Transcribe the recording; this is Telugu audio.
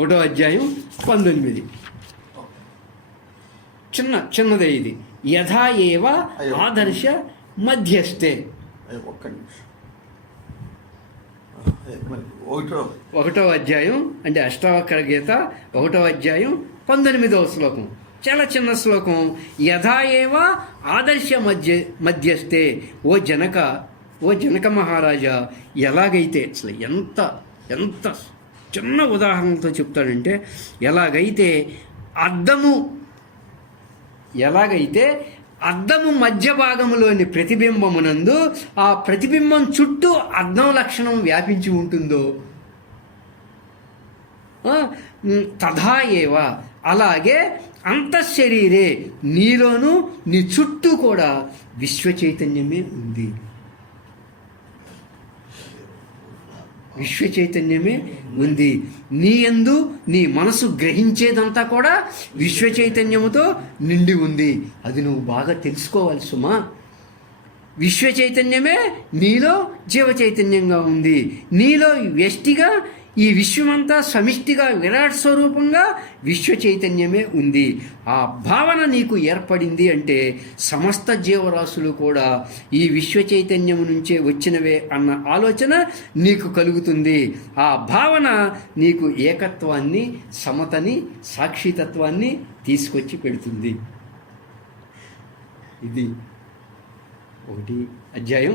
1వ అధ్యాయం 19. చిన్నదే ఇది. యథా ఏవ ఆదర్శ మధ్యస్థే. ఒక్క నిమిషం. 1వ అధ్యాయం అంటే అష్టావక్ర గీత 1వ అధ్యాయం 19వ శ్లోకం. చాలా చిన్న శ్లోకం. యథా ఏవ ఆదర్శ మధ్యస్థే. ఓ జనక మహారాజా, ఎలాగైతే, అసలు ఎంత చిన్న ఉదాహరణతో చెప్తాడంటే, ఎలాగైతే అద్దము మధ్య భాగంలోని ప్రతిబింబమునందు ఆ ప్రతిబింబం చుట్టూ అద్దం లక్షణం వ్యాపించి ఉంటుందో, తథా ఏవ అలాగే అంతఃశరీరే నీలోనూ నీ చుట్టూ కూడా విశ్వ చైతన్యమే ఉంది. విశ్వ చైతన్యమే ఉంది. నీ యందు నీ మనసు గ్రహించేదంతా కూడా విశ్వ చైతన్యముతో నిండి ఉంది. అది నువ్వు బాగా తెలుసుకోవాలి సుమా. విశ్వ చైతన్యమే నీలో జీవ చైతన్యంగా ఉంది. నీలో వ్యష్టిగా ఈ విశ్వమంతా సమిష్టిగా విరాట్ స్వరూపంగా విశ్వ చైతన్యమే ఉంది. ఆ భావన నీకు ఏర్పడింది అంటే సమస్త జీవరాశులు కూడా ఈ విశ్వ చైతన్యం నుంచే వచ్చినవే అన్న ఆలోచన నీకు కలుగుతుంది. ఆ భావన నీకు ఏకత్వాన్ని, సమతని, సాక్షితత్వాన్ని తీసుకొచ్చి పెడుతుంది. ఇది 1వ అధ్యాయం